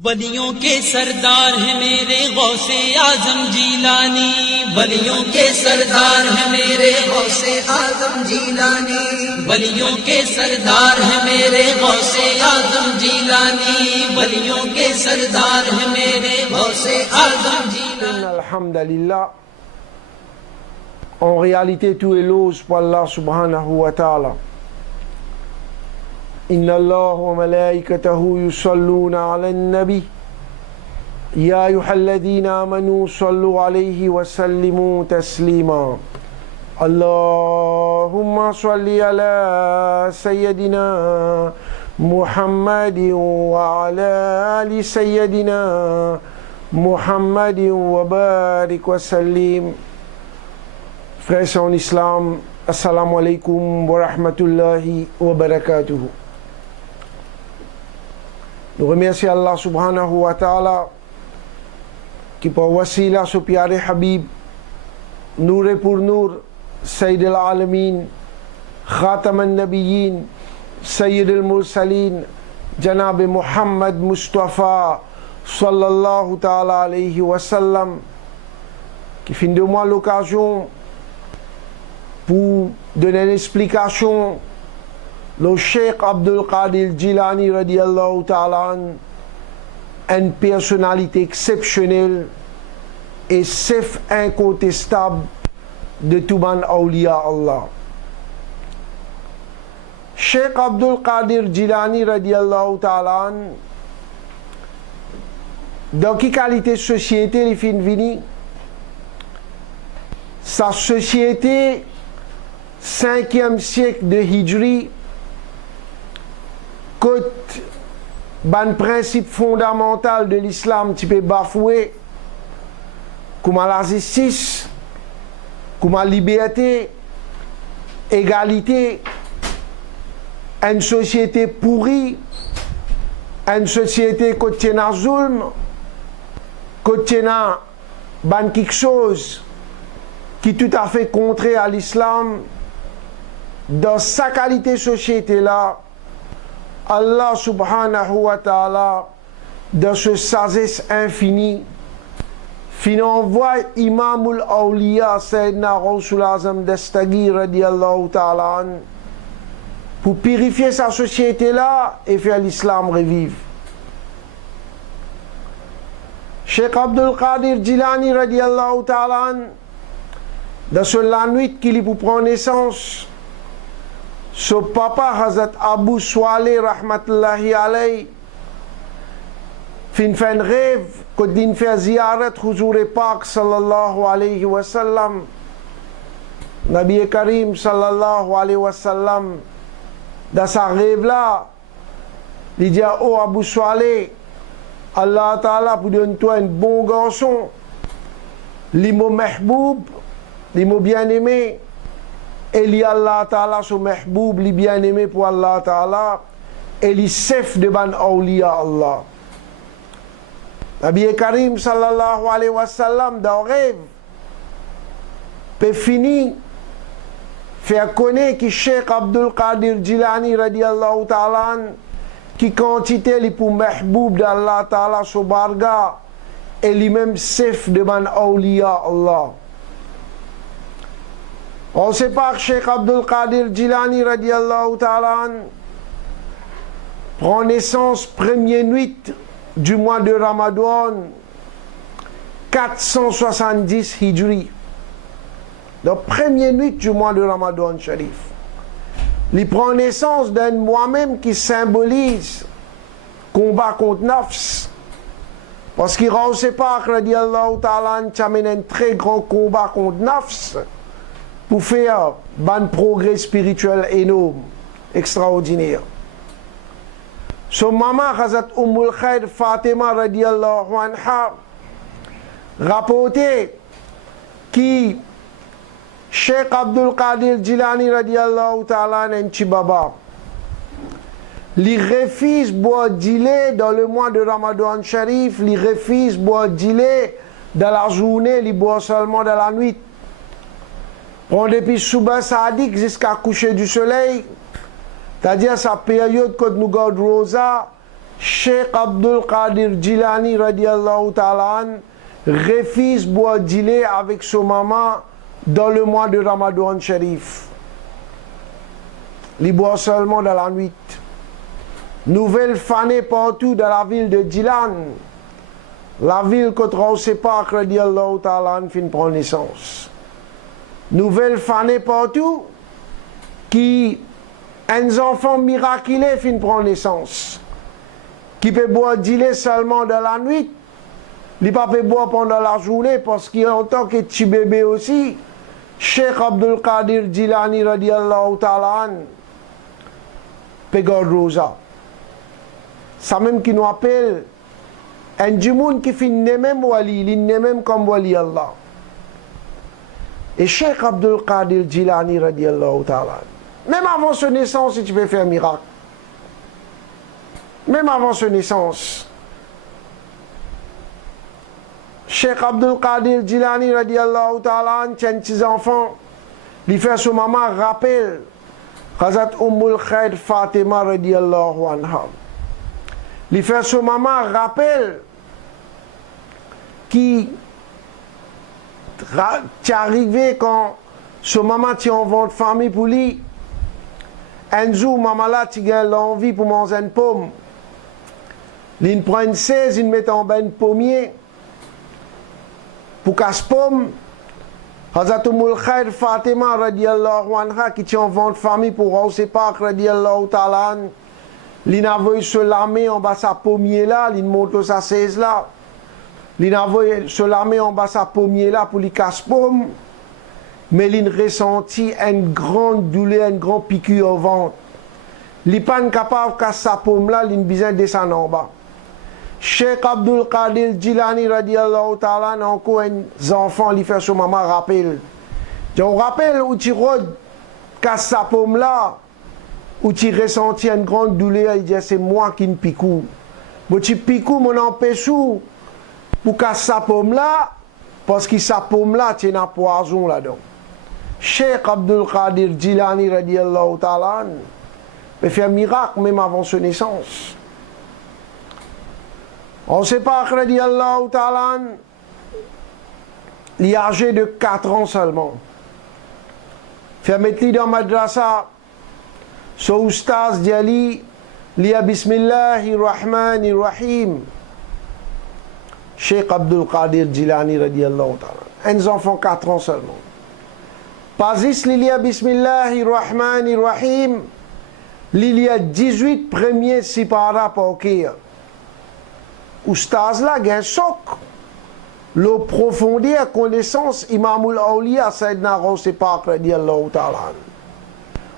वलियों के सरदार है मेरे गौसे आजम जीलानी, वलियों के सरदार है मेरे गौसे आजम जीलानी, वलियों के सरदार है मेरे गौसे आजम जीलानी, वलियों के सरदार है मेरे गौसे आजम Jilani. Alhamdulillah, en réalité tout est louange pour Allah subhanahu wa ta'ala. إن الله وملائكته يصلون على النبي يا أيها الذين آمنوا صلوا عليه وسلموا تسليما. اللهم صل على سيدنا محمد وعلى آل سيدنا محمد وبارك وسلم. Frères en islam, assalamu alaikum wa rahmatullahi wa barakatuhu. Nous remercions Allah subhanahu wa ta'ala qui par wasila ce piare Habib, nour et pour nour, Sayyid al-Alamin, Khatam al-Nabiyyin, Sayyid al-Mursalin, Janab Muhammad Mustafa sallallahu ta'ala alayhi wa sallam, qui fin de moi l'occasion pour donner une explication le Cheikh Abdul Qadir Jilani radiallahu ta'ala, une personnalité exceptionnelle et chef incontestable de tout ban awliya Allah. Cheikh Abdul Qadir Jilani radiallahu ta'ala, dans quelle qualité de société il fin vini? Sa société 5e siècle de Hijri, côte ban principe fondamental de l'islam tu peux bafouer, comme la justice, comme la liberté, égalité, une société pourrie, une société côté na zulm, côté na ban quelque chose qui est tout à fait contraire à l'islam. Dans sa qualité société là, Allah subhanahu wa ta'ala, dans ce sagesse infinie, envoie Imamul Awliya Sayyidina Rasul Azam Dastaghi radiallahu ta'ala pour purifier sa société là et faire l'islam revivre. Cheikh Abdul Qadir Jilani radiallahu ta'ala, dans la nuit qu'il pour prendre naissance, ce papa Hazrat Abu Swaleh rahmatullahi alayhi fin un rêve que din fait ziyarat Huzur Pak sallallahu alayhi wa sallam, Nabi Karim sallallahu alayhi wa sallam. Dans sa rêve là, il dit oh Abu Swaleh, Allah Ta'ala pour donner toi un bon garçon, l'imo mahboub, l'imo bien-aimé, et li Allah Ta'ala son mahboub, li bien-aimé pour Allah Ta'ala, et li chef de ban awliya Allah. Nabi Karim sallallahu alayhi wa sallam dans rêve peut finir faire connaître que Cheikh Abdul Qadir Jilani radiallahu ta'ala qui quantité li pour mahboub d'Allah Ta'ala son barga et li même chef de ban awliya Allah. On sait pas que Cheikh Abdul Qadir Jilani radiallahu ta'ala prend naissance première nuit du mois de Ramadan 470 Hijri. La première nuit du mois de Ramadan Sharif. Il prend naissance d'un moi-même qui symbolise combat contre nafs. Parce qu'il ne sait pas que radiallahu ta'ala t'amène un très grand combat contre nafs pour faire un progrès spirituel énorme, extraordinaire. Son maman, Hazrat Ummul Khair Fatima radiallahu anha, rapportait que Cheikh Abdul Qadir Jilani radiallahu ta'ala un petit baba. Il refuse boire d'ilé dans le mois de Ramadan Sharif, il refuse boire d'ilé dans la journée, il boit seulement dans la nuit. On depuis Souba Sadiq jusqu'à coucher du soleil, c'est-à-dire sa période quand nous gardons rosa, Cheikh Abdul Qadir Jilani radiallahu ta'ala refuse boire du lait avec son maman dans le mois de Ramadan Sharif. Il boit seulement dans la nuit. Nouvelle fanée partout dans la ville de Jilan. La ville que Rawsepak radiallahu ta'ala fin prend naissance. Nouvelle fanée partout qui un enfant miraculeux fin prend naissance. Qui peut boire du lait seulement dans la nuit. Il ne peut pas boire pendant la journée parce qu'il en tant que petit bébé aussi. Cheikh Abdul Qadir Jilani radiallahu ta'ala Pegor Rosa. Ça même qui nous appelle un djimoun qui fait ne même wali, il n'est même comme wali Allah. Et Cheikh Abdul Qadir Jilani radiallahu ta'ala, même avant sa naissance, tu peux faire un miracle. Même avant sa naissance. Cheikh Abdul Qadir Jilani radiallahu ta'ala, tient ses enfants, il fait son maman rappel. Hazrat Ummul Khair Fatima radiallahu anha. Il fait son maman rappel qui est arrivé quand son maman tient en vente famille pour lui. Un jour, maman là, tu as l'envie pour manger une pomme. Il prend une 16, il met en bas une pommier pour casse pomme. Hazrat Ummul Khair Fatima radiallahu anha qui tient en vente famille pour Rawsepak radiallahu ta'ala. Il a envoyé se lamer en bas sa pommier là, il monte sa 16 là. Il a envoyé se lamer en bas sa pommier là pour lui casse pomme. Mais il ressentit une grande douleur, une grande piqûre au ventre. Il n'est pas capable de casser sa pomme là, il a besoin de descendre en bas. Cheikh Abdul Qadir Jilani radiallahu ta'ala encore un enfant, il fait son maman rappel. Je vous rappelle où tu casses sa pomme là, où tu ressentis une grande douleur, il dit c'est moi qui me picou. Mais tu picou mon empêchou pour casser sa pomme là, parce que sa pomme là, tu as un poison là-dedans. Cheikh Abdul Qadir Jilani radiallahu ta'ala, il fait un miracle même avant sa naissance. On sait pas, radiallahu ta'ala, il est âgé de 4 ans seulement. Fait mettre dans madrasa, so oustaz Diali, liya Bismillahirrahmanirrahim. Cheikh Abdul Qadir Jilani radiallahu ta'ala. Un enfant 4 ans seulement. Pas juste liya Bismillahirrahmanirrahim. Il y a 18 premiers sipara pour qu'il Oustaz là, il y a un choc. Le profondeur connaissance Imamul Awliya Sayyidina Rawsepak radiallahu ta'ala.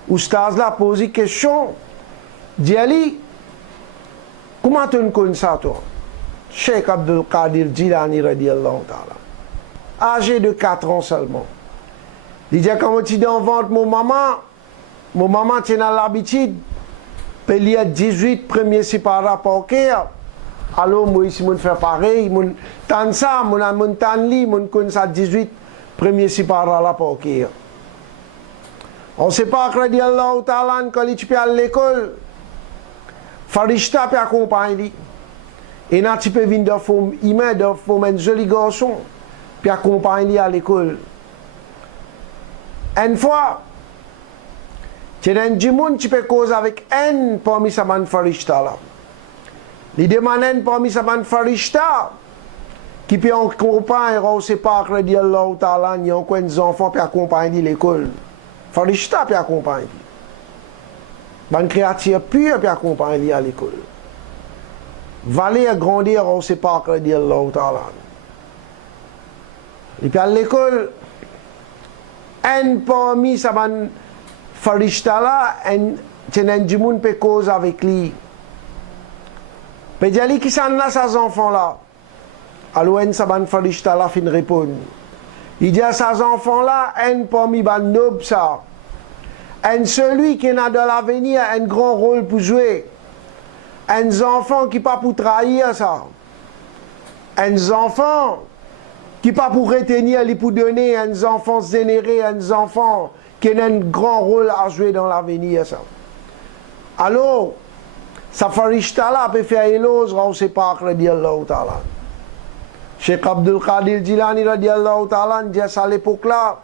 Oustaz là pose une question. Diali, comment tu connais ça toi? Cheikh Abdul Qadir Jilani radiallahu ta'ala. Âgé de 4 ans seulement. Il dit quand tu dis en vente mon maman tient l'habitude. Puis il y a 18 premiers sipara pour qu'il alors moi ici mon faire pareil mon tan ça mon tan li mon kon ça 18 premier sipara là pour qui on sait pas radiallahu ta'ala quand il peut à l'école farishta peut accompagner et là tu peux venir de forme humain de forme un joli garçon puis accompagner à l'école une fois tu as un djimoun tu peux causer avec un parmi sa man farishta là. Il demande parmi sa man farishta qui peut accompagner Rawsepak radiallahu ta'ala, il y a encore des enfants qui accompagnent l'école. Farishta peut accompagner. Une créature pure peut accompagner à l'école. Valer grandir Rawsepak radiallahu ta'ala. Il peut à l'école, un parmi sa man farishta là, un djimoun peut cause avec lui. Mais il dit qui s'en a ces enfants-là. Alors, un saban farishta la fin répond. Il dit à ces enfants-là, un parmi ban noble ça. Un celui qui a dans l'avenir un grand rôle pour jouer. Un enfant qui pas pour trahir ça. Un enfant qui pas pour retenir, il pour donner un enfant généré, un enfant qui a un grand rôle à jouer dans l'avenir ça. Alors, sa farishta là peut faire éloge Ghaus Pak radiyallahu ta'ala. Cheikh Abdul Qadir Jilani radiyallahu ta'ala dit à l'époque là,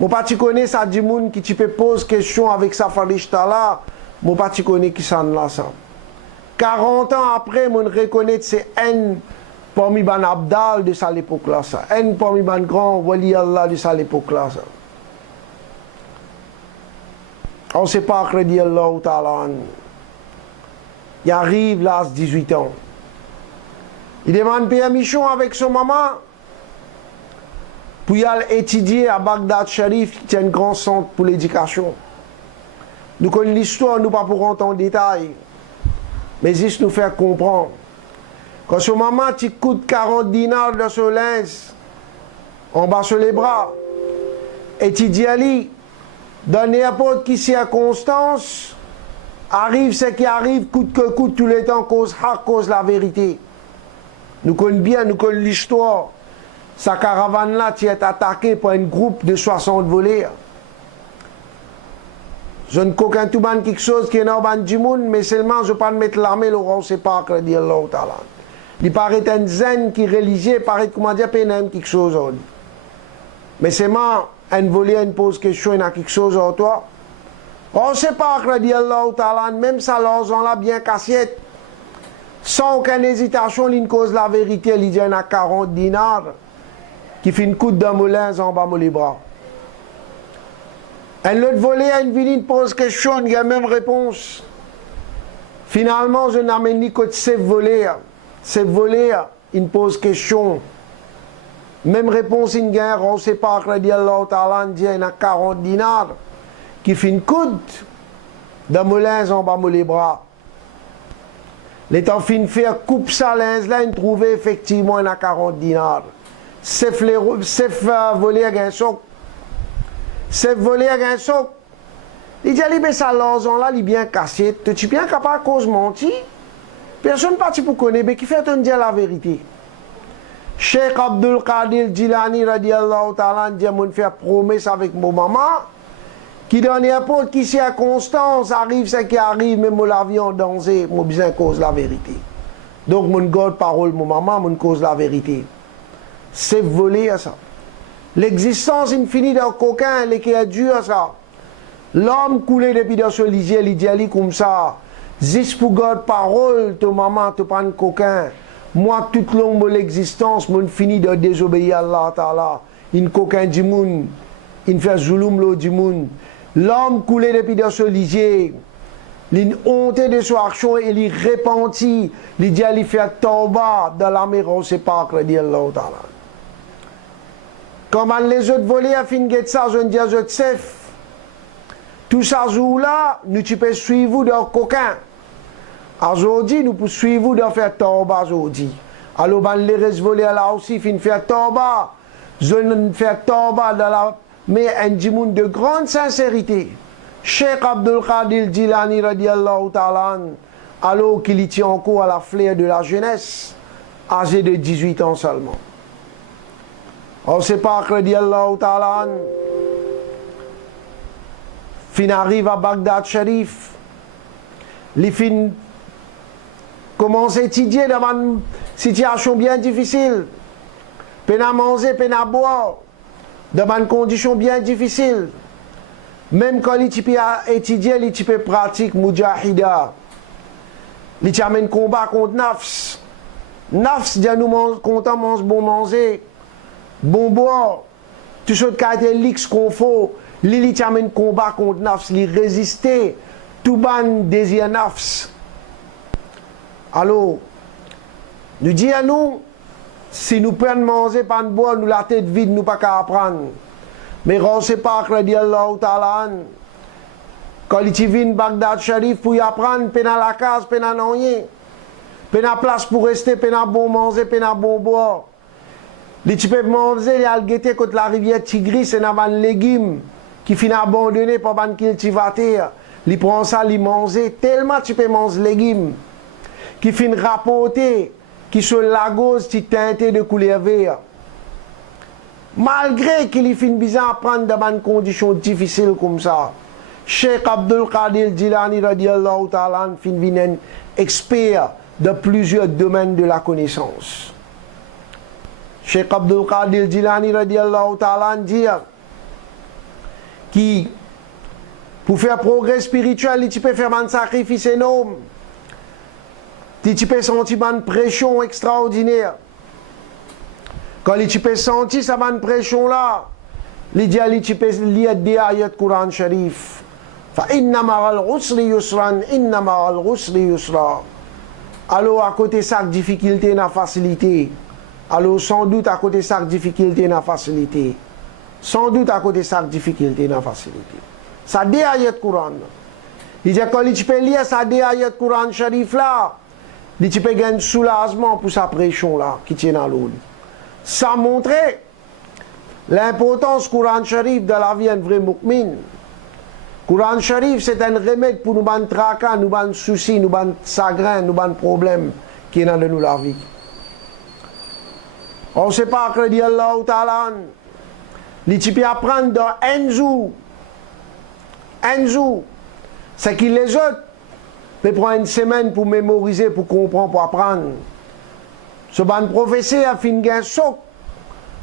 mon pas tu connais ça du monde qui tu peux pose question avec sa farishta là, mon pas tu connais qui s'en là ça. 40 ans après, mon reconnaît c'est un parmi ban abdal de ça l'époque là ça, un parmi ban grand wali Allah de ça l'époque là ça. On sait pas radiyallahu ta'ala. Il arrive là à 18 ans. Il demande permission avec son maman pour y aller étudier à Bagdad Sharif, qui est un grand centre pour l'éducation. Nous connaissons l'histoire, nous pas pour rentrer en détail, mais juste nous faire comprendre. Quand son maman tu coûte 40 dinars de son linge en bas sur les bras, étudier ali, dans n'importe qui circonstance, arrive ce qui arrive, coûte que coûte, tous les temps, cause la vérité. Nous connaissons bien, nous connaissons l'histoire. Sa caravane-là, tu est attaquée par un groupe de 60 voleurs. Je ne connais tout ban quelque chose qui est dans le du monde, mais seulement je ne peux pas mettre l'armée, le roi, c'est pas que dire Allah Ta'ala. Il paraît un zen qui est religieux, il paraît, comment dire, pénème quelque chose. Mais seulement, un voleur, il pose question, il a quelque chose en toi. On sait pas que dit Allah Ta'ala, même ça, l'argent là, bien cassette, sans aucune hésitation, il cause la vérité, il dit, il a 40 dinars, qui fait une coupe de moulin en bas les bras. Un autre volé, une ville pose question, il y a même réponse. Finalement, je n'amène ni que ces volés. Ces volés, il pose question. Même réponse, il gagne, on ne sait pas, dit Allah Ta'ala, il y a 40 dinars, qui fait une coupe de moulin en bas les bras. Les temps fin faire coupe ça, là, il trouvait effectivement, il y a 40 dinars. C'est volé à un soc. C'est volé à un soc. Il dit, mais ça, l'argent là, il est bien cassé. Tu es bien capable de cause mentir. Personne pas pour connaître, mais qui fait te dire la vérité. Cheikh Abdul Qadir Jilani, radiyallahu ta'ala, dit, mon faire promesse avec mon maman, qui dans n'importe qui circonstance arrive ce qui arrive, même mon avion en danger, mon besoin cause la vérité. Donc, mon garde parole, mon maman, mon cause la vérité. C'est volé à ça. L'existence infinie d'un coquin, elle est dure à ça. L'homme coulé depuis dans ce lisier, il dit comme ça. Juste pour garder parole, ta maman te prend coquin. Moi, toute longue de l'existence, mon fini de désobéir à Allah Ta'ala. Il coquin du monde, il fait zulum l'eau du monde. L'homme coulé depuis dans ce lisier, il honte de son action et il repentit. Il dit, il fait tauba dans la mer, on ne sait pas, dit Allah Ta'ala. Comme les autres volés à fin de ça, je dis à eux, tout ça, là, nous peux suivre dans le coquin. Aujourd'hui, nous pouvons suivre dans faire tauba aujourd'hui. Alors, les restes volés là aussi, fin faire tauba. Je ne fais tauba dans la mais un djimoun de grande sincérité. Cheikh Abdul Qadir Jilani, radiyallahu ta'ala, alors qu'il y tient encore à la flair de la jeunesse, âgé de 18 ans seulement. On ne sait pas, radiyallahu ta'ala, fin arrive à Bagdad Sharif, les fin commence à étudier dans une situation bien difficile, peine à manger, peine à boire, dans une condition bien difficile. Même quand il peut étudier, il peut pratiquer mujahida. Il amène combat contre Nafs. Nafs dit nous content mange bon manger, bon boire, tout ce qui a été l'X qu'on faut. Il amène combat contre Nafs, il résister tout ban désir Nafs. Alors, nous disons à nous, si nous prenons manger, pas de boire, nous la tête vide, nous pas qu'à apprendre. Mais on ne sait pas que Allah Ta'ala, quand il vient Bagdad Sharif pour y apprendre, peine à la case, peine à rien, peine à place pour rester, peine à bon manger, peine à bon boire. Les tu peux manger, il y a le guetté contre la rivière Tigris, c'est un légume qui finit abandonné par un cultivateur. Il prend ça, il mange, tellement tu peux manger légumes qui finit rapporter, qui sur la gauche, qui teinté de couleur vert. Malgré qu'il finit bizarre à prendre dans une condition difficile comme ça, Cheikh Abdul Qadir Jilani radiallahu ta'ala fin vinen expert de plusieurs domaines de la connaissance. Cheikh Abdul Qadir Jilani radiallahu ta'ala dit qui pour faire progrès spirituel, tu peux faire un sacrifice énorme. Tu peux sentir une pression extraordinaire. Quand tu peux sentir cette pression là, tu peux lire des ayats Coran Sharif. فَإِنَّ مَعَ الْعُسْرِ يُسْرًا إِنَّ مَعَ الْعُسْرِ يُسْرًا. Alors à côté de ça, difficulté na facilité. Alors sans doute à côté de ça, difficulté na facilité. Sans doute à côté de ça, difficulté na facilité. Ça des ayats Coran. Il dit quand tu peux lire ça des ayats Coran Sharif là, tu peux gagner soulagement pour sa pression là qui tient à l'eau. Ça montre l'importance du Coran Sharif de la vie d'un vrai mu'min. Coran Sharif, c'est un remède pour nous ban tracas, nous ban soucis, nous ban chagrins, nous ban problèmes qui sont dans nous la vie. On ne sait pas que dit Allah Ta'ala, tu peux apprendre dans un jour, c'est qu'il les autres peut prendre une semaine pour mémoriser, pour comprendre, pour apprendre. Ce ban professeur a fait un soc,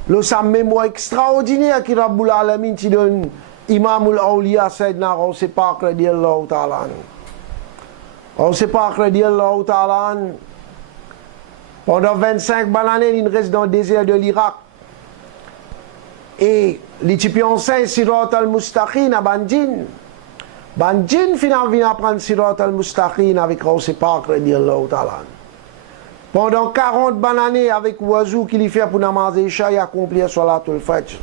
le sam mémoire extraordinaire qui Rabbul Alamin qui donne Imamul Awliya Sayyidina Ghawse Pak radiyallahu ta'ala. Ghawse Pak radiyallahu ta'ala. Pendant 25 années, il reste dans le désert de l'Irak. Et l'Éthiopie enseigne Sirat al-Mustaqim à Bandjin. Bandjin finalement vient apprendre Sirat al-Mustaqim avec Ghawse Pak radiyallahu ta'ala. Pendant 40 années avec Oiseau qu'il y fait pour namaz Isha, il accomplit Salatul Fajr.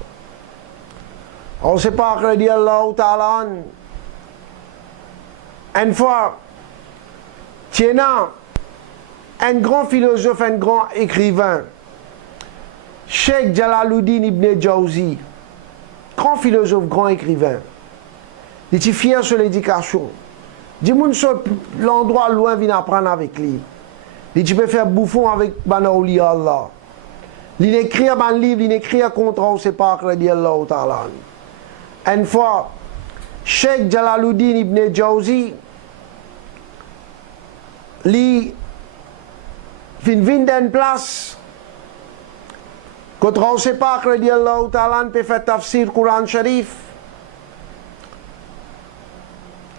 On ne sait pas que dit Allah Ta'ala. Une fois, tiens, un grand philosophe, un grand écrivain, Cheikh Jalaluddin Ibn Jawzi, grand philosophe, grand écrivain, il est fier sur l'éducation. Dis-moi l'endroit loin vient apprendre avec lui. Il peut faire bouffon avec Banaouli Allah. Il écrit un livre, il écrit contre on ne sait pas que dit Allah Ta'ala. Une fois, Cheikh Jalaluddin Ibn Jawzi, lui, fin d'une place, quand on ne sait pas que Allah Ta'ala peut faire tafsir Coran Sharif,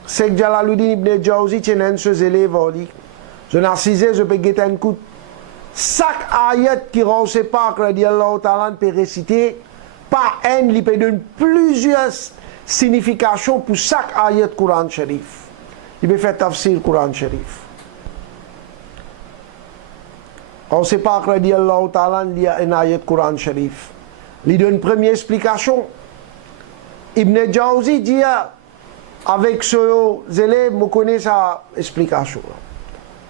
Cheikh Jalaluddin Ibn Jawzi tient un de ses élèves, je n'assisais, je peux guetter un coup. Chaque ayat qui ne sait pas que Allah Ta'ala peut réciter, par un, il peut donner plusieurs significations pour chaque ayat Coran Sharif. Il peut faire tafsir Coran Sharif. On ne sait pas que Allah Ta'ala il y a un ayat Coran Sharif. Il donne une première explication. Ibn Jawzi dit avec ses élèves, je connais sa explication.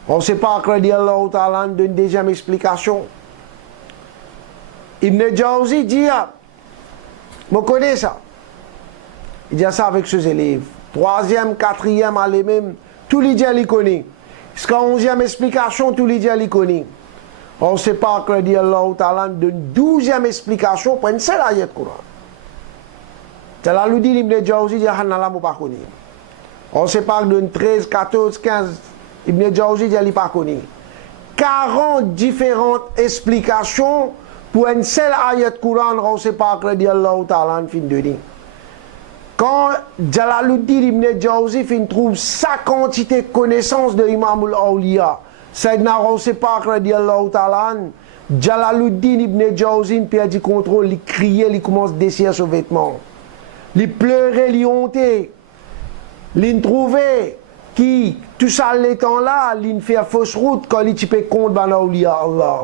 On ne sait pas que Allah Ta'ala donne une deuxième explication. Ibn Jawzi dit je connais ça. Il dit ça avec ses élèves. Troisième, quatrième, allez même. Tous les dieux les connaissent. Jusqu'à 11e explication, tous les dieux les connaissent. On ne sait pas que dit Allah Ta'ala d'une 12e explication pour une seule ayat Coran. Jalaluddin Ibn Jawzi dit Hanala ne pas connaître. On ne sait pas d'une 13, 14, 15. Ibn Jawzi dit il pas connaître. 40 différentes explications pour une seule ayat Coran, on ne sait pas que dit Allah Ta'ala fin de dire. Quand Jalaluddin Ibn Jawzi trouve sa quantité de connaissance de Imam al-Awliya, Sayyidina Ghawse Pak radiyallahu ta'ala, Jalaluddin Ibn Jawzi perd du contrôle, il criait, il commence à dessiner ses vêtements. Il pleurait, il hontait. Il trouvait qui, tout ça le temps là, il fait fausse route quand il peut contre Banaoulia Allah.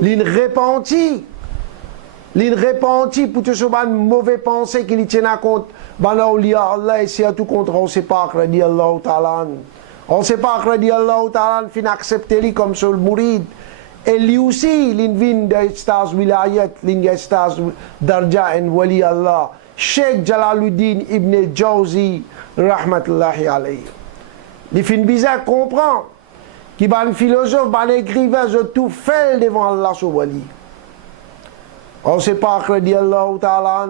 Il repentit. Il repentit pour tout ce mauvais pensée qu'il tient à compte Banaoulia Allah et surtout contre on ne sait pas radiyallahu ta'ala. On ne sait pas radiyallahu ta'ala fin accepter lui comme seul mourid. Et lui aussi, il vient d'Estaz Wilayat, l'Estaz Darja en Wali Allah. Cheikh Jalaluddin Ibn Jawzi, rahmatullahi alayhi. Il fin bizarre comprend qu'il y a un philosophe, un écrivain, je tout fait devant Allah sur Wali. On ne sait pas radiyallahu ta'ala.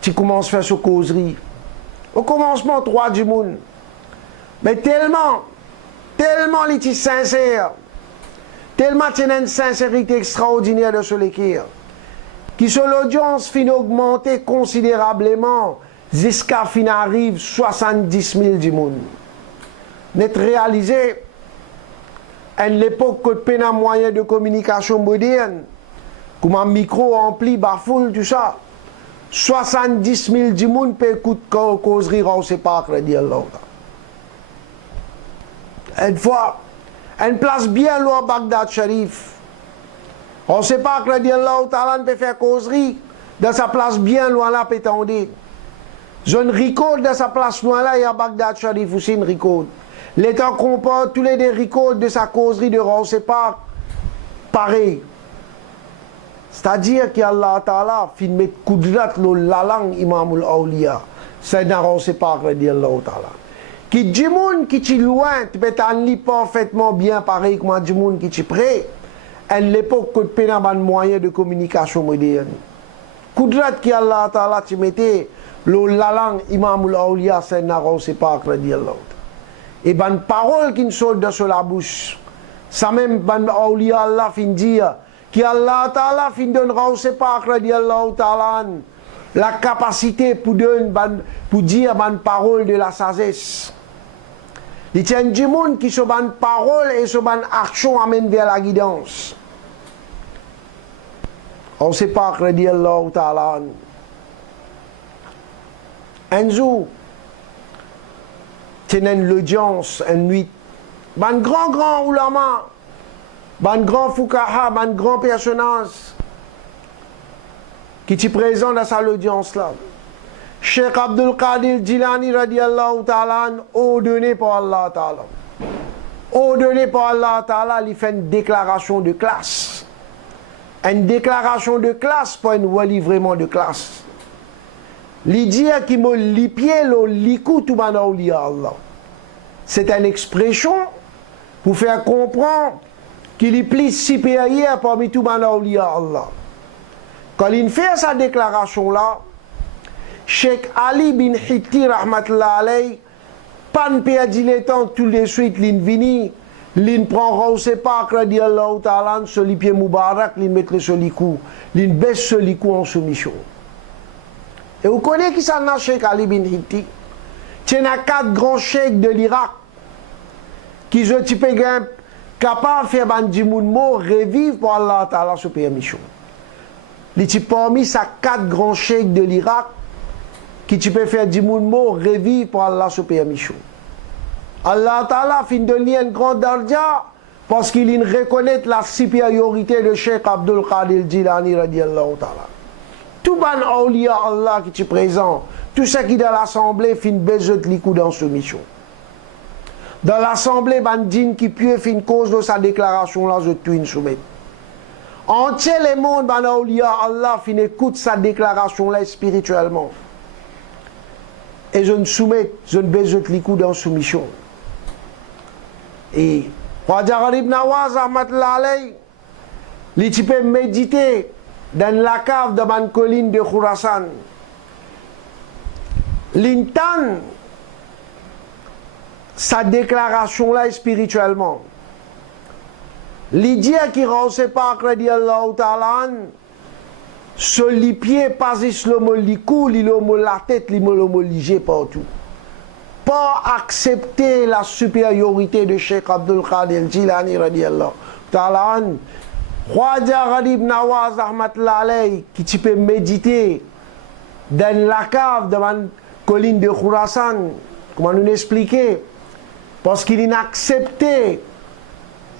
tu commences à faire ce causerie. Au commencement, 3 du monde. Mais tellement il est sincère, tellement il y a une sincérité extraordinaire de ce l'écrire, qui sur l'audience fin augmenter considérablement jusqu'à fin arrive 70 000 du monde. Net réalisé, à l'époque que peine un moyen de communication moderne, comme un micro ampli, bafoule, tout ça, 70 000 du monde peut écouter causerie, on ne sait pas, dire l'autre. Une fois, une place bien loin Bagdad Sharif. On ne sait pas que Allah Ta'ala peut faire causerie dans sa place bien loin là, pétendée. Je ne record dans sa place loin là, il y a Bagdad Sharif aussi une record. L'État comporte tous les records de sa causerie de on ne sait pas pareil. C'est-à-dire qu'Allah Ta'ala fin met kudrat la langue Imamul Awliya. C'est dans on ne sait pas que Allah Ta'ala. Qui du monde qui est loin, tu peux t'enlever parfaitement bien pareil comme du monde qui est près. À l'époque, que tu as un moyen de communication moderne. Koudrat qui Allah Ta'ala, tu mettais la langue Imamul Awliya, c'est un c'est pas que dire l'autre. Et ben parole qui ne sort de la bouche, ça même ben Awliya Allah fin dire, qui Allah Ta'ala fin donnera c'est pas que dire Allah Ta'ala, la capacité pour dire une parole de la sagesse. Il y a du monde qui se ban parole et se ban action amène vers la guidance. On ne sait pas que dire Allah Ta'ala. Un jour, il y a une audience, une nuit. Un grand ulama, un grand fukaha, un grand personnage qui est présent dans cette audience-là. Cheikh Abdul Qadir Jilani radiallahu ta'ala, ordonné par Allah ta'ala. Ordonné par Allah ta'ala, il fait une déclaration de classe. Une déclaration de classe, pas une wali vraiment de classe. Il dit qu'il m'a lipié le likou tout Allah. C'est une expression pour faire comprendre qu'il est plus supérieur parmi tout Allah. Quand il fait sa déclaration là, Cheikh Ali bin Hitti rahmatullah alayhi, pan perdu le temps tout de suite l'invini, l'in prend rose pas radiallahu ta'ala sur les pieds moubarak, l'in met le solikou, l'in baisse solikou en soumission. Et vous connaissez qui ça n'a Cheikh Ali bin Hitti? Il y a 4 grands cheikhs de l'Irak qui sont capables de faire bandi mounmo revivre pour Allah ta'ala sous permission. Les types parmi ces 4 grands cheikhs de l'Irak qui tu peux faire du monde mort revivre pour Allah sous permission. Allah Ta'ala fin de lier un grand darja parce qu'il reconnaît la supériorité de Cheikh Abdul Qadir Jilani radiallahu ta'ala. Tout ban awliya Allah qui est présent, tout ce qui est dans l'assemblée fin besoin de likou dans soumission. Dans l'assemblée, bandine qui peut fin cause de sa déclaration là, je tout soumet. Entier le monde ban awliya Allah fin écoute sa déclaration là spirituellement. Et je ne soumets, je ne baise le coup dans soumission. Et Khwaja Gharib Nawaz rahmatullah alayhi, il peut méditer dans la cave de la colline de Khurasan. L'intan sa déclaration là spirituellement. L'idée qui rase pas radiallahu ta'ala sur les pieds, pas le likou, la tête, le ligé partout. Pas accepter la supériorité de Cheikh Abdul Qadir Jilani radiallahu ta'ala. Khwaja Gharib Nawaz rahmatullah alayhi, qui tu peux méditer dans la cave de la colline de Khurasan, comment nous expliquer, parce qu'il a accepté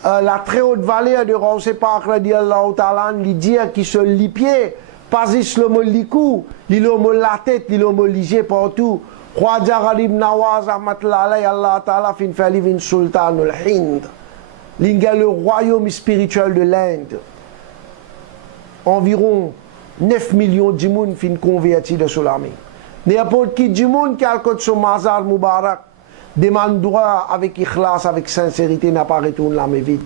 la très haute valeur de Rawsepak radiallahu ta'ala, il dit qu'il se lit pied, pas le likou, la tête, le ligé partout. Khwaja Gharib Nawaz rahmatullah alayhi, Allah ta'ala fin fait vivre sultan al-Hind. L'inga le royaume spirituel de l'Inde. Environ 9 millions de monde fin convertis de son armée. N'importe qui du monde qui a le code son mazar Moubarak demande droit avec ikhlas, avec sincérité, n'a pas retourné l'armée vide.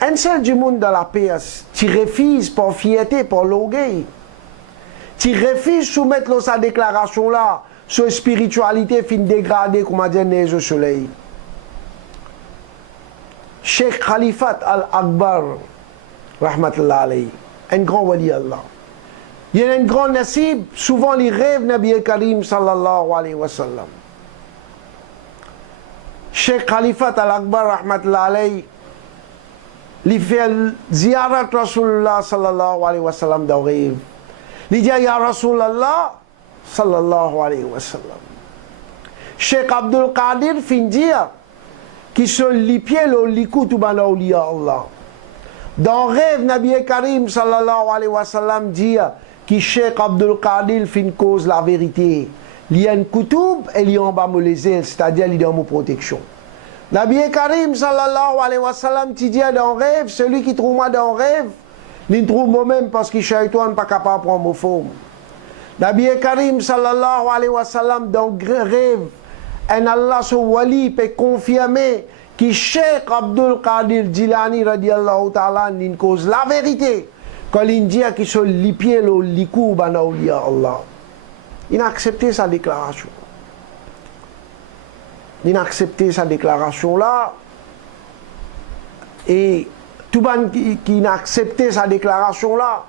un seul du monde dans la paix, tu refuses pour fierté, pour l'orgueil. Tu refuses de soumettre sa déclaration là, sur spiritualité fin dégradée, comme a dit neige au soleil. Cheikh Khalifat al-Akbar, rahmatullah alayhi, un grand wali Allah. Il y a un grand nasib, souvent les rêves Nabi Karim sallallahu alayhi wa sallam. Cheikh Khalifat al-Akbar, rahmatullah alayhi, il fait ziyarat Rasulullah sallallahu alayhi wa sallam dans rêve. Il dit ya Rasulallah sallallahu alayhi wa sallam. Cheikh Abdul Qadir fin dire qui sont les pieds le likou tout bana awliya Allah. Dans rêve Nabi Karim sallallahu alayhi wa sallam dit qui Cheikh Abdul Qadir fin cause la vérité. Il y a une koutoub et il y a un bas c'est-à-dire il y a une protection. Nabi Karim sallallahu alayhi wa sallam ti dit dans rêve, celui qui trouve moi dans rêve, il trouve moi-même parce que shaitan n'est pas capable de prendre mon forme. Nabi Karim sallallahu alayhi wa sallam dans rêve, un Allah son wali peut confirmer que Cheikh Abdul Qadir Jilani radiallahu ta'ala il cause la vérité. Quand il dit qu'il sont les pieds le likou bana awliya Allah. Il a accepté sa déclaration. Il a accepté sa déclaration là. Et tout le monde qui a accepté sa déclaration là,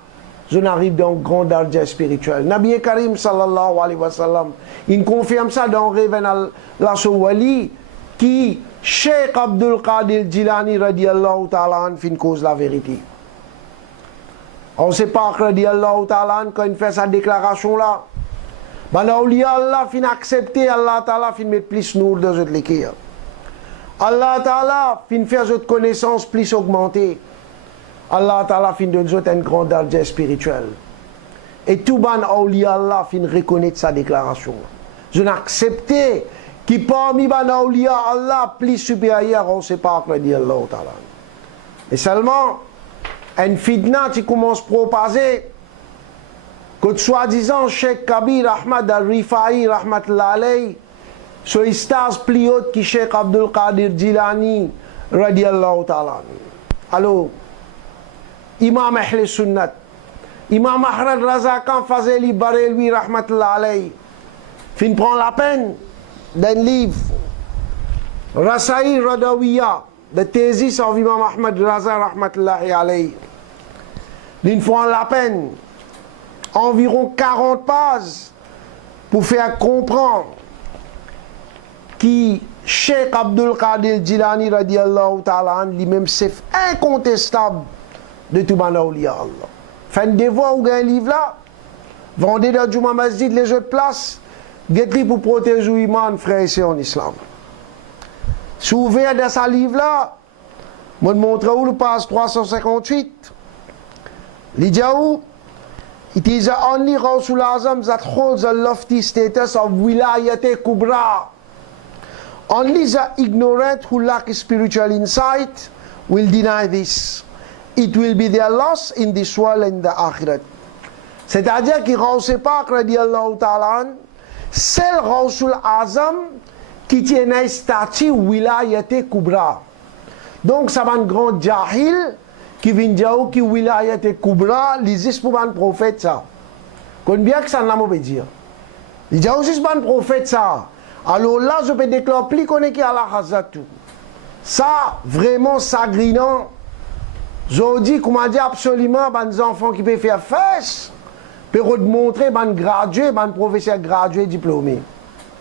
je n'arrive dans le grand darja spirituel. Nabi Karim sallallahu alayhi wa sallam, il confirme ça dans Reven al-Wali qui Cheikh Abdul Qadir Jilani radiallahu ta'ala fin cause la vérité. On ne sait pas radiallahu ta'ala quand il fait sa déclaration là. Ben Allah fin accepter Allah ta'ala fin mettre plus nour dans votre l'équerre. Allah ta'ala fin faire votre connaissance plus augmentée. Allah ta'ala fin donne un grand darja spirituel. Et tout ban awliya Allah fin reconnaître sa déclaration. Je n'accepte qui parmi ban awliya Allah plus supérieur, on ne sait pas radiallahu ta'ala. Et seulement un fitna qui commence à propager que soi-disant Cheikh Kabir Ahmad al-Rifai rahmatullah alayhi so istas plus haut que Cheikh Abdul Qadir Jilani radiallahu ta'ala. Alors Imam Ahl Sunnat Imam Ahmad Razakan Fazeli Barelwi rahmatullah alayhi fin prend la peine d'un livre Rasaï Radawiya de Thésis of Imam Ahmad Raza rahmatullahi alayhi. Ils font la peine environ 40 pages pour faire comprendre que Cheikh Abdul Qadir Jilani radiallahu ta'ala lui-même c'est incontestable de tout bana awliya Allah. Fin de devoir ou un livre là, vendez dans Juma Masjid les autres places, get-li pour protéger l'imam frère et sœurs en islam. Si vous ouvert dans ce livre là, je vais montrer où le page 358. L'idéal, it is only Rasul Azam that holds a lofty status of wilayat kubra. Only the ignorant who lack spiritual insight will deny this. It will be their loss in this world and the akhirat. C'est-à-dire que Rasul Pak radiallahu ta'ala, c'est le Rasul Azam qui tient un statut wilayat kubra. Donc ça va un grand jahil qui vient dire que wilayat kubra, l'existe pour un prophète ça. Combien que ça n'a pas dire. Il dit aussi pour un prophète ça. Alors là, je peux déclarer plus qu'on est qui a la hazatou. Ça, vraiment, ça grinant. Je dis, comment dire absolument, les enfants qui peuvent faire fesse, peuvent montrer, les gradués, les professeurs gradués diplômés.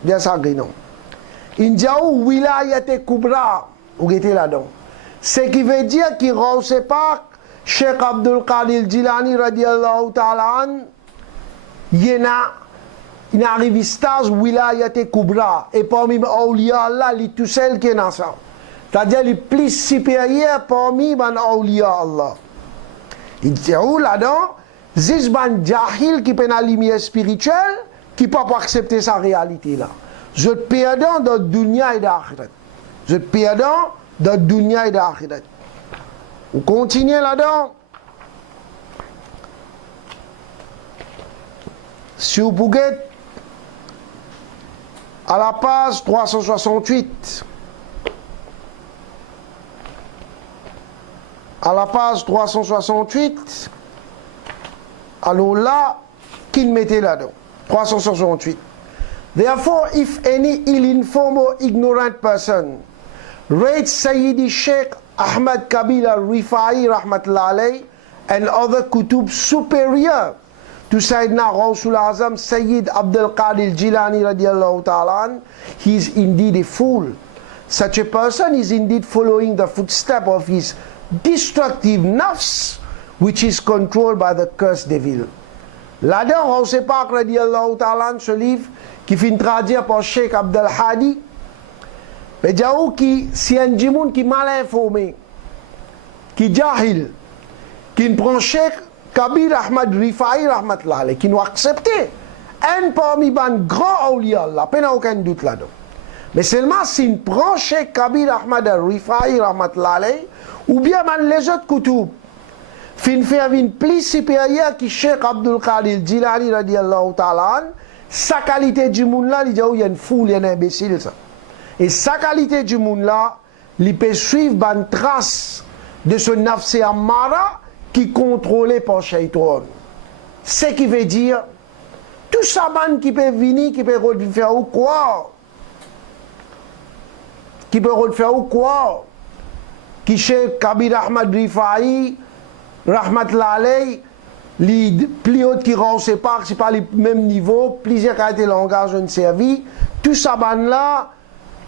Bien ça grinant. Il dit, wilayat kubra, vous êtes là-dedans. Ce qui veut dire qu'il ne sait pas Cheikh Abdul Qadir Jilani radiallahu ta'ala il arrive à stage wilayat kubra et parmi les awliya Allah il est tout seul qui est dans ça, c'est-à-dire les plus supérieurs parmi les awliya Allah. Il dit où là-dedans c'est un jahil qui peut la lumière spirituelle qui ne peut pas accepter sa réalité là. Je te perdant dans le dunya et l'akhirat. Je te perdant dans le dunya et l'akhirat. On continue là-dedans. Si vous pouvez, à la page 368, à la page 368, alors là, qu'il mettait là-dedans. 368. Therefore, if any ill-informed or ignorant person rates Sayyidi Sheikh Ahmad Kabir al-Rifai rahmatullah alayh and other kutub superior to Sayyidina Ghawsul Azam Sayyid Abdul Qadir Jilani radiallahu ta'ala, he is indeed a fool. Such a person is indeed following the footstep of his destructive nafs, which is controlled by the cursed devil. Là-dedans, Ghawse Pak radiallahu ta'ala, ce livre qui finit traduire par Sheikh Abdel Hadi, mais diaou qui, si un djimoun qui mal informé, qui jahil, qui ne prend Sheikh Kabir Ahmad Rifai rahmatullah alayh, qui nous accepte, un parmi ban grand awliya Allah, pas aucun doute là-dedans. Mais seulement s'il prend Sheikh Kabir Ahmad Rifai rahmatullah alayh, ou bien man les autres koutoub, fin faire une plus supérieure qui Cheikh Abdul Qadir Jilani radiallahu ta'ala, sa qualité du monde là, il dit il y a une foule, il y a un imbécile ça. Et sa qualité du monde là, il peut suivre une trace de ce nafs ammara qui contrôlé par Shaitan. Ce qui veut dire, tout ça qui peut venir, qui peut faire ou quoi, qui peut faire ou quoi, qui Cheikh Kabir Ahmad Rifai rahmatullah alayh, les plus hautes qui rend c'est pas le même niveau, plusieurs qualités de langage ont servi, tout ça là,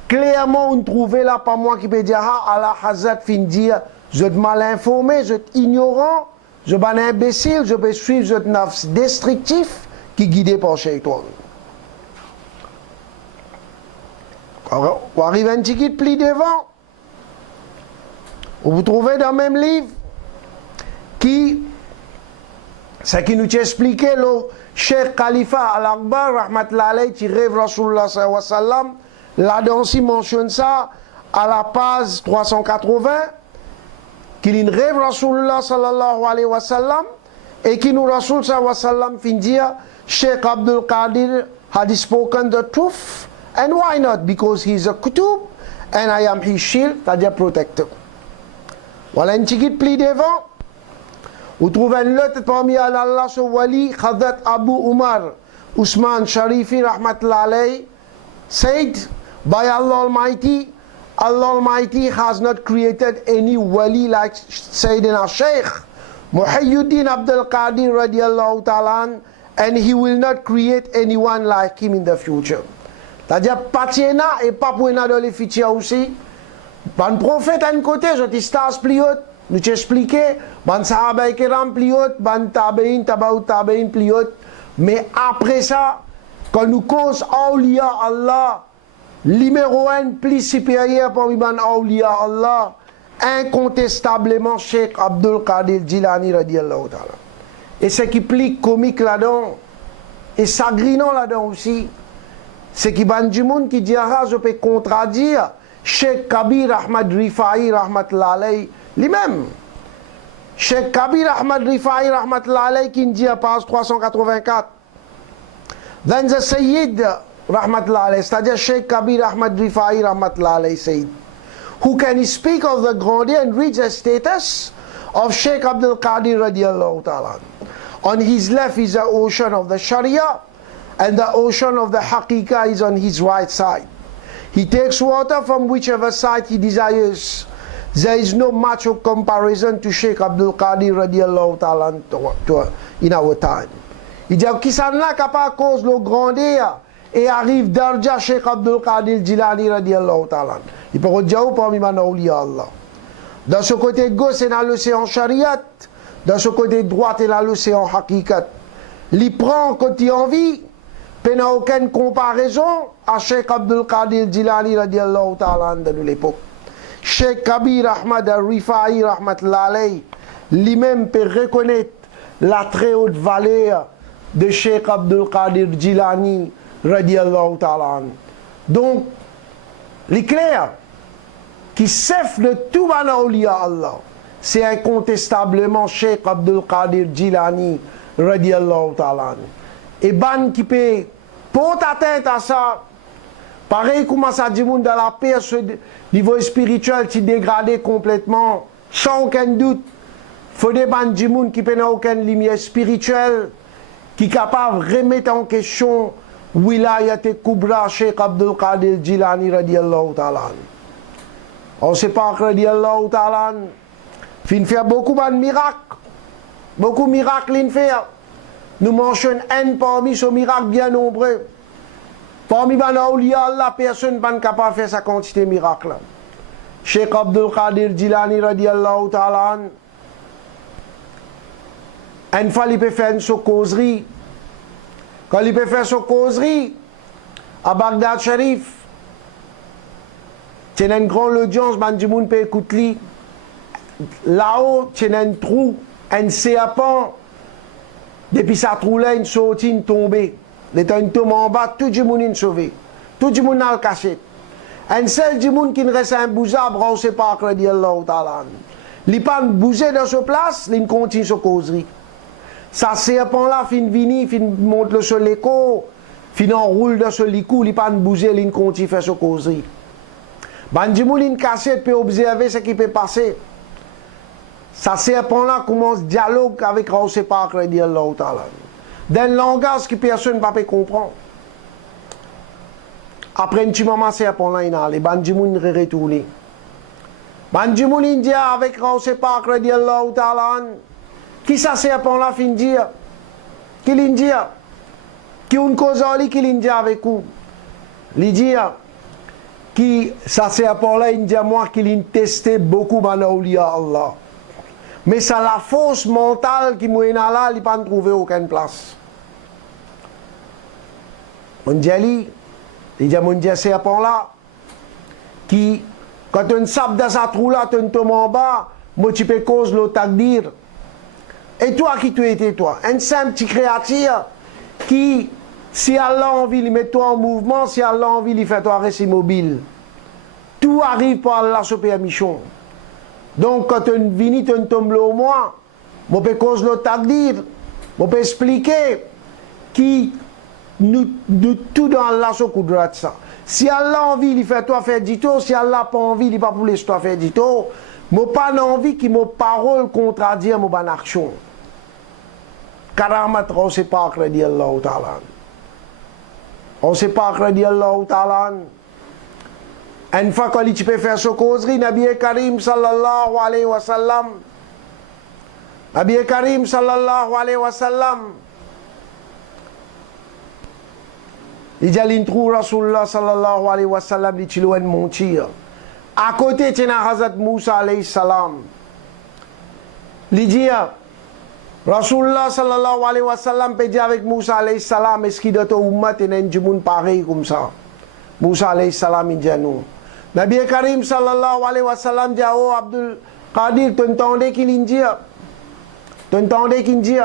clairement on trouve là, pas moi qui peux dire, ah, Allah Hazrat fin dire, je suis mal informé, je suis ignorant, je suis imbécile, je peux suivre, je suis nafs destructif, qui est guidé par Shaitan. On arrive un petit peu plus devant, vous trouvez dans le même livre, ce qui nous expliquait le Cheikh Khalifa al-Akbar rahmatullah alayh qui rêve Rasulullah sallallahu alayhi wa sallam, là-dedans aussi mentionne ça à la page 380 qu'il rêve Rasulullah sallallahu alayhi wa sallam et qui nous Rasul sallallahu alayhi wa sallam fin dire Sheikh Abdul Qadir had spoken the truth and why not, because he is a kutub and I am his shield, c'est-à-dire protector. Voilà une petite pli devant. Vous trouvez un lot parmi Allah ce wali Khadrat Abu Umar Usman Sharifi rahmatullah alayh said by Allah Almighty has not created any wali like Sayyidina Shaykh Muhyiddin Abdul Qadir radiallahu ta'ala, and he will not create anyone like him in the future. C'est-à-dire patiena et pas pour dans le futur aussi. Ban prophète à un côté, je t'istas plus haut. Nous t'expliquer, ban sahaba kiram plus haut, ban tabein, tabaou tabein plus haut. Mais après ça, quand nous cause awliya Allah, numéro un plus supérieur parmi ban awliya Allah, incontestablement Cheikh Abdul Qadir Jilani radiallahu ta'ala. Et ce qui plique comique là-dedans, et sagrinant là-dedans aussi, c'est qu'il y a du monde qui dira, je peux contradire Cheikh Kabir Ahmad Rifai rahmatullah alayh lui-même. Cheikh Kabir Ahmad Rifai rahmatullah alayh qui dit à page 384, then the Sayyid rahmatullah alayh, c'est-à-dire Cheikh Kabir Ahmad Rifai rahmatullah alayh Sayyid, who can speak of the grandeur and reach the status of Sheikh Abdul Qadir radiallahu ta'ala. On his left is the ocean of the Sharia, and the ocean of the Haqiqah is on his right side. He takes water from whichever side he desires. There is no match of comparison to Sheikh Abdul Qadir radiallahu ta'ala in our time. Il dit qui s'en a capable cause le grandeur et arrive d'Arja Sheikh Abdul Qadir Jilani radiallahu ta'ala. Il peut dire parmi man awliya Allah. Dans ce côté gauche, c'est dans l'océan Shariat. Dans ce côté droit, c'est dans l'océan Haqiqat. Il prend quand il en vit. Il n'y a aucune comparaison à Sheikh Abdul Qadir Jilani radiallahu ta'ala de l'époque. Sheikh Kabir Ahmad al-Rifai rahmatullah alayh, lui-même peut reconnaître la très haute valeur de Sheikh Abdul Qadir Jilani radiallahu ta'ala. Donc, l'éclair qui s'effre de tout awliya Allah, c'est incontestablement Sheikh Abdul Qadir Jilani radiallahu ta'ala. Et ban qui peut porter atteinte à ça, pareil comme ça dit dans la paix, ce niveau spirituel qui dégradé complètement, sans aucun doute, faut des bandits qui n'ont aucune lumière spirituelle, qui sont capables de remettre en question Wilayat Kubra Sheikh Abdul Qadir Jilani radiallahu ta'ala. On sait pas que radiallahu ta'ala, il fait beaucoup de miracles. Beaucoup de miracles, il fait. Nous mentionnons un parmi ces miracles bien nombreux. Parmi les awliya Allah, personne n'est capable de faire sa quantité de miracles. Sheikh Abdul Qadir Jilani radiallahu ta'ala, une fois il peut faire une causerie. Quand il peut faire sa causerie à Bagdad Sharif, il y a une grande audience, Bandimoun peut écouter. Là-haut, il y a un trou, un serpent. Depuis ce trou-là, une sortie, une tombée. Il y a une tombe en bas, tout le monde est sauvé. Tout le monde a le cachet. Un seul monde qui ne reste un bouzab, on ne sait pas que radiallahu ta'ala. Il n'a pas bougé dans sa place, il continue sa causerie. Ça serpent-là, fin vini, fin monte le sol l'écho, fin enroule dans ce licou, il n'a pas bougé, il continue faire sa causerie. Bandimoun, il cassette peut observer ce qui peut passer. Ça serpent-là commence dialogue avec Raoul Pak radiallahu ta'ala. D'un langage que personne ne peut comprendre. Après un petit moment, serpent-là, il a allé. Bandimoun retourné. Bandimoun, il dit avec Raoul Pak radiallahu ta'ala. Qui ça serpent-là fin dire? Qui l'in dit? Qui une cause qui l'in dit avec vous? Il dit qui ça serpent-là, il dit moi qui l'in testé beaucoup banaulia Allah. Mais c'est la force mentale qui m'a là, il n'a pas trouvé aucune place. On dit il dit mon Dieu serpent-là, qui quand on sape dans sa trou là, on tombe en bas, moi tu peux cause le takdir. Et toi, qui tu étais, toi? Un simple petit créature qui, si Allah a envie, il met toi en mouvement, si Allah a envie, il fait toi rester immobile. Tout arrive par Allah sur permission. Donc, quand on vient, on tombe là au moins, on peut cause le takdir, on peut expliquer qui nous tout dans Allah sur coup de ça. Si Allah a envie, il fait toi faire dito, si Allah n'a pas envie, il n'est pas pour laisser toi faire dito. Moi pas envie que mes paroles contredisent mon action. Karamat on sait pas crédit Allah ta'ala. On sait pas crédit Allah ta'ala. Une fois que tu peux faire ce causerie, Nabi Karim sallallahu alayhi wa sallam. Nabi Karim sallallahu alayhi wa sallam. Il dit à l'intro Rasulullah sallallahu alayhi wa sallam, il dit loin de mentir. À côté, tu as Hazrat Moussa alayhi salam. Il dit, Rasulullah sallallahu alayhi wa sallam peut dire avec Moussa alayhi salam, est-ce qu'il doit être ummat et un monde pareil comme ça? Moussa alayhi salam, il dit non. Nabi Karim sallallahu alayhi wa sallam dit, oh Abdul Qadir, tu entendais qu'il dit? Tu entendais qu'il dit?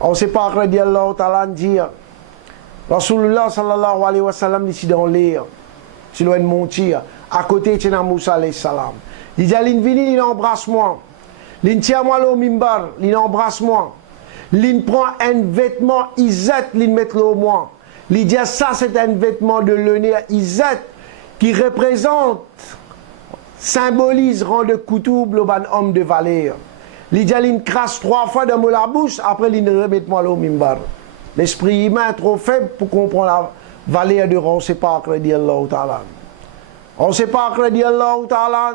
On ne sait pas que Allah ta'ala dit. Rasulullah sallallahu alayhi wa sallam dit dans l'air. Tu dois mentir. À côté, tu as Moussa alayhi salam. Il dit, il vient, il embrasse-moi. Il tient moi le mimbar, il embrasse-moi. Il prend un vêtement, il zette, il met le au moi. Il dit, ça c'est un vêtement de l'honneur, il zette, qui représente, symbolise, rend de couteau, le ban homme de valeur. Il dit, il crasse 3 fois dans la bouche, après il remet moi le mimbar. L'esprit humain est trop faible pour comprendre la valeur de on ne sait pas crédit Allah ta'ala. On ne sait pas crédit Allah ta'ala.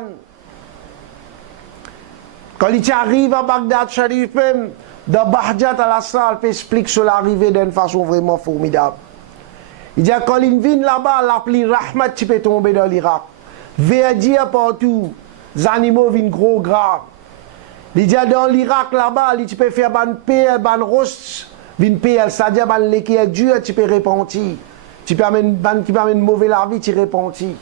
Quand il arrive à Bagdad Sharif, même, dans Bahjat al-Asra, il explique sur l'arrivée d'une façon vraiment formidable. Il dit, quand il vient là-bas, l'appli Rahmat, tu peux tomber dans l'Irak. Verdier partout, les animaux viennent gros gras. Il dit, dans l'Irak là-bas, tu peux faire ban paix, ban rost, vin paix, c'est-à-dire ban l'équipe dur, tu peux repentir. Tu peux amener mauvais la vie, tu repentir.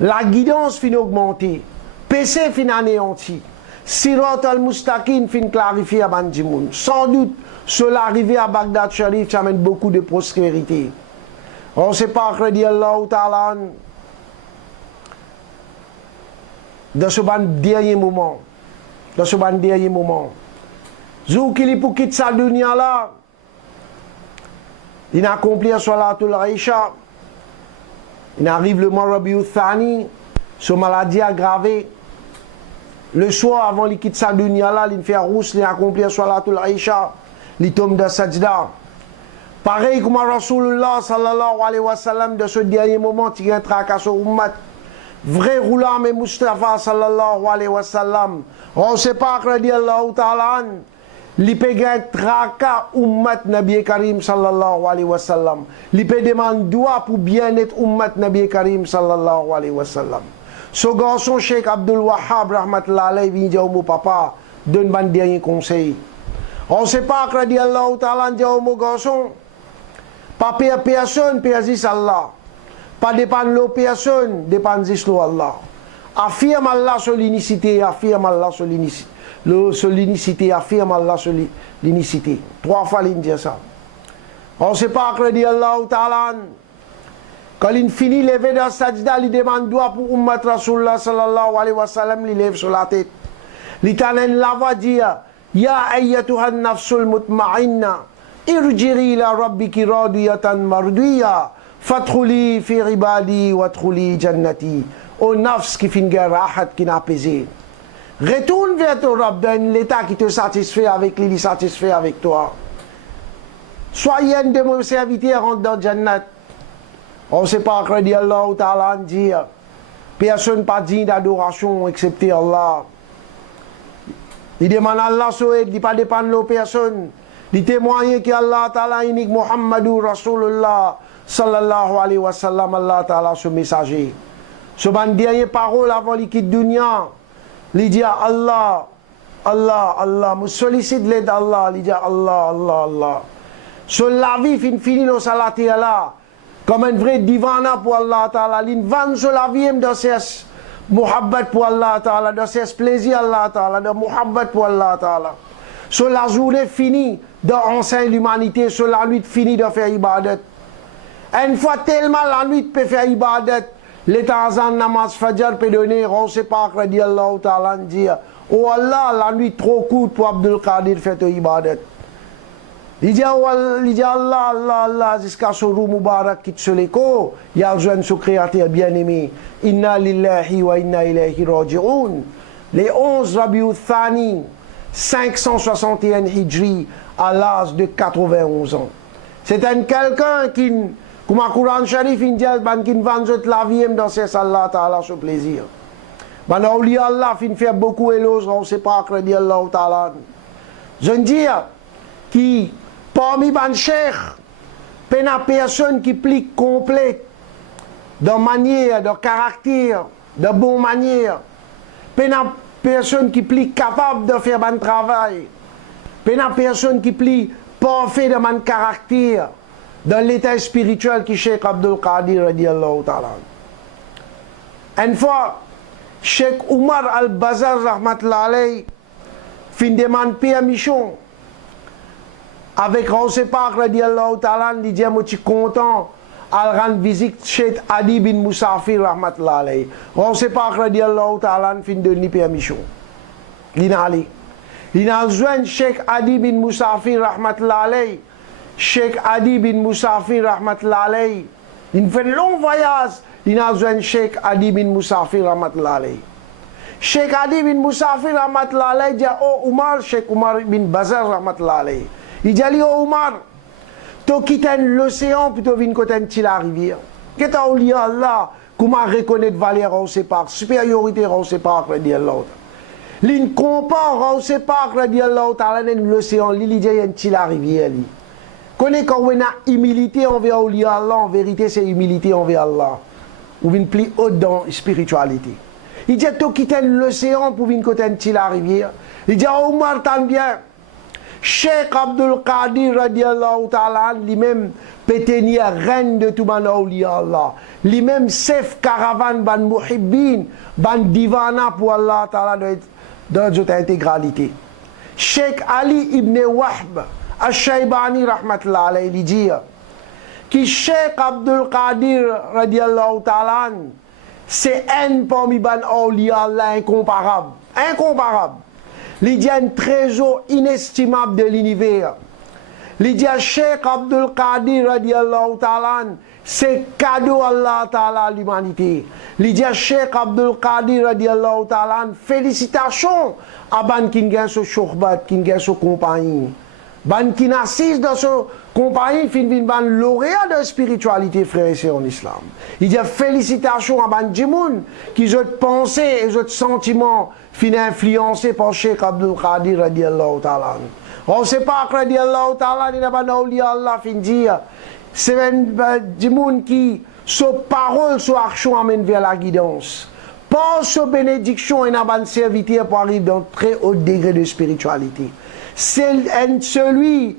La guidance finit augmenter. PC finit anéanti. Sirat al-Mustaqim fin clarifié à Bandimoun. Sans doute, sur l'arrivée à Bagdad Sharif, ça amène beaucoup de prospérité. On ne sait pas, crédit Allah ta'ala, dans ce dernier moment, Zou qu'il pour quitter sa dunya là, il a accompli Salatul Aisha, il arrive le mois Rabiul Thani, son maladie aggravée. Le soir, avant qu'il quitte sa dunya là, il fait rousse, il accomplit Salatul Aisha, il tombe dans sajda. Pareil comme Rasulullah sallallahu alayhi wa sallam, de ce dernier moment, il rentre à son ummat. Vrai roulant, mais Mustafa sallallahu alayhi wa sallam, on sait pas, radiallahu ta'ala, il peut gagner traka ummat Nabi Karim sallallahu alayhi wa sallam. Il peut demander doigt pour bien-être ummat Nabi Karim sallallahu alayhi wa sallam. Ce garçon, Cheikh Abdul Wahhab, rahmatullah alayhi, vient dire au papa, donne un dernier conseil. On ne sait pas, radiallahu ta'ala, dire au garçon, pas pire personne, pire Allah. Pas dépendre de personne, dépendre de Allah. Affirme Allah sur l'inicité, affirme Allah sur l'inicité, affirme Allah sur l'inicité. 3 fois, il dit ça. On ne sait pas, radiallahu ta'ala, quand il finit de lever dans sajda, il demande doigt pour Ummat Rasulullah sallallahu alayhi wa sallam, il lève sur la tête. L'Italien la voix dit, Ya ayyatuha nafsul mutma'inna, irjiri ila rabbiki radiyatan mardiya, fadkhuli fi ibadi wadkhuli jannati. Au nafs qui finit rahat, qui n'a apaisé. Retourne vers ton Rabb dans l'état qui te satisfait avec lui, il satisfait avec toi. Soyez un de mes serviteurs, rentre dans Jannat. On ne sait pas, radiallahu ta'ala, dire, personne pas digne d'adoration excepté Allah. Il demande à Allah, il ne pas dépendre de personne. Il témoigne qu'Allah ta'ala unique Muhammadou Rasulullah sallallahu alayhi wa sallam, Allah ta'ala ce messager. Ce dernière parole avant qu'il quitte dunya, il dit Allah, Allah, Allah, me sollicite l'aide d'Allah, il dit Allah, Allah, Allah. Sur la vie, fini nos salati Allah. Comme un vrai divana pour Allah Ta'ala. Il vend sur la vie de ses muhabbat pour Allah Ta'ala, de ses plaisirs Allah Ta'ala, de muhabbat pour Allah Ta'ala. Sur la journée finie d'enseigner l'humanité, sur la nuit finie de faire ibadat. Une fois tellement la nuit peut faire ibadat, l'état en namaz fajr peut donner, on ne sait pas, radiallahu ta'ala, dire, oh Allah, la nuit trop courte pour Abdul Qadir faire ibadat. Il dit Allah, Allah, Allah, jusqu'à ce roux Moubarak quitte ce l'écho, il y a besoin de ce créateur bien-aimé. Inna lillahi wa inna ilayhi raji'un. Les 11 Rabiul Thani, 561 Hijri, à l'âge de 91 ans. C'est un quelqu'un qui, comme un Coran Sharif, qui vend la vie dans ses Allah ta'ala, ce plaisir. Maintenant, Allah, qui fait beaucoup d'éloges, on ne sait pas, crédit Allah ta'ala. Je veux dire, qui, parmi les cheikh, il y a personne qui plie complète, de manière, de caractère, de bonne manière. Il y a personne qui plie capable de faire un travail. Il y a personne qui plie parfait de mon caractère, dans l'état spirituel qui Cheikh Abdul Qadir radiallahu ta'ala. Une fois, Cheikh Omar al-Bazar rahmatullah alayhi fin demande permission avec Rawsepak radiallahu ta'ala, il dit moi je suis content à rendre visite Cheikh Adi bin Musafir rahmatullah alayhi. Rawsepak radiallahu ta'ala fin donner permission. L'inali. Il a besoin Cheikh Adi bin Musafir rahmatullah alayhi. Cheikh Adi bin Musafir rahmatullah alayhi. Il fait un long voyage. Il a besoin Cheikh Adi bin Musafir rahmatullah alayhi. Cheikh Adi bin Musafir rahmatullah alayhi dit oh Omar, Cheikh Omar bin Bazar rahmatullah alayhi. Il dit oh Omar, tu quittes l'océan puis tu viens côté la rivière. Qu'est-ce que tu as Allah, comment reconnaître valeur on sait pas, supériorité on sait pas, dit Allah. L'in compare on sait pas, dit Allah ta'ala l'océan, il dit il la rivière. Connais quand on a humilité envers Allah, en vérité c'est humilité envers Allah. Ou une plus haute dans la spiritualité. Il dit tu quittes l'océan pour venir côté la rivière. Il dit oh Omar t'en bien. Cheikh Abdul Qadir radiallahu ta'ala lui-même peut tenir reine de tout ban awliya Allah. Lui-même chef caravane ban muhibbin, ban divana pour Allah ta'ala dans toute intégralité. Cheikh Ali ibn Wahb al-Shaybani rahmatullah alayhi il dit que Cheikh Abdul Qadir radiallahu ta'ala c'est un parmi ban awliya Allah incomparable. Incomparable. Il y a un trésor inestimable de l'univers. Il dit à Cheikh Abdul Qadir radiallahu ta'ala, c'est cadeau Allah ta'ala à l'humanité. Il dit à Cheikh Abdul Qadir radiallahu ta'ala, félicitations à Ban qui gagne ce chokhbat, qui gagne ce compagnie. Ban qui assise dans ce compagnie, fin ban lauréat de spiritualité, frère et sœurs en islam. Il dit félicitations à Ban Djimoun, qui ont pensé et ont sentiments, fin influencés par Cheikh Abdul Qadir radiallahu ta'ala. On ne sait pas que radiallahu ta'ala, il n'a pas d'awliya Allah, fin dire, c'est un Djimoun qui, sa parole, sa action amène vers la guidance. Par sa bénédiction, il n'a pas de serviteur pour arriver dans un très haut degré de spiritualité. C'est celui,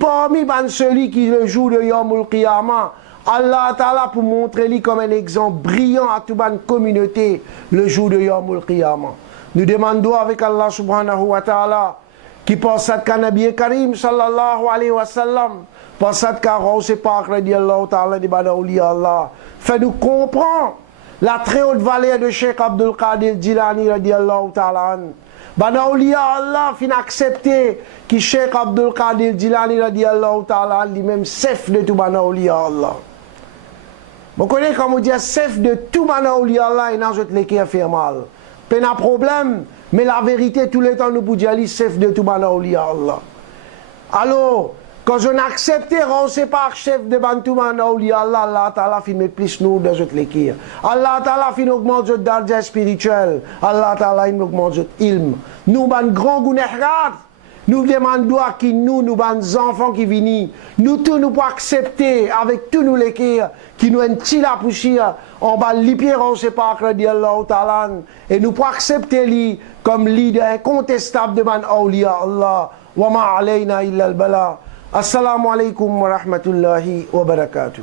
parmi celui qui le jour de Yawmul Qiyamah, Allah Ta'ala pour montrer lui comme un exemple brillant à toute une communauté le jour de Yawmul Qiyamah. Nous demandons avec Allah subhanahu wa ta'ala qui pense à Nabi Karim sallallahu alayhi wa sallam, pense à Karouse Pak radiallahu ta'ala di Badaouli Allah, fait-nous comprendre la très haute valeur de Cheikh Abdul Qadir Jilani radiallahu ta'ala. Badaouliya Allah fin accepter que Cheikh Abdul Qadir Jilani radiallahu ta'ala lui-même chef de tout Badaouliya Allah. Vous connaissez comme on dit chef de tout Badaouliya Allah et n'a pas les qui a fait mal. Pas de problème, mais la vérité tout le temps nous pouvons dire chef de tout Badaouliya Allah. Alors, quand on accepte, on ne sait pas chef de Bantouman, Allah Ta'ala fait mettre plus nous dans notre l'équire. Allah Ta'ala fait augmenter notre darja spirituel. Allah Ta'ala augmente notre ilm. Nous, ban grand gounehrat, nous demandons à qui nous ban enfants qui viennent, nous tous nous pouvons accepter avec tous nous l'équire, qui nous ont tiré la poussière, on va l'hyper, on ne sait pas, Allah Ta'ala, et nous pouvons accepter lui comme leader incontestable de ban awliya Allah. Wa ma alayna illa al-bala. Assalamu alaikum wa rahmatullahi wa barakatuh.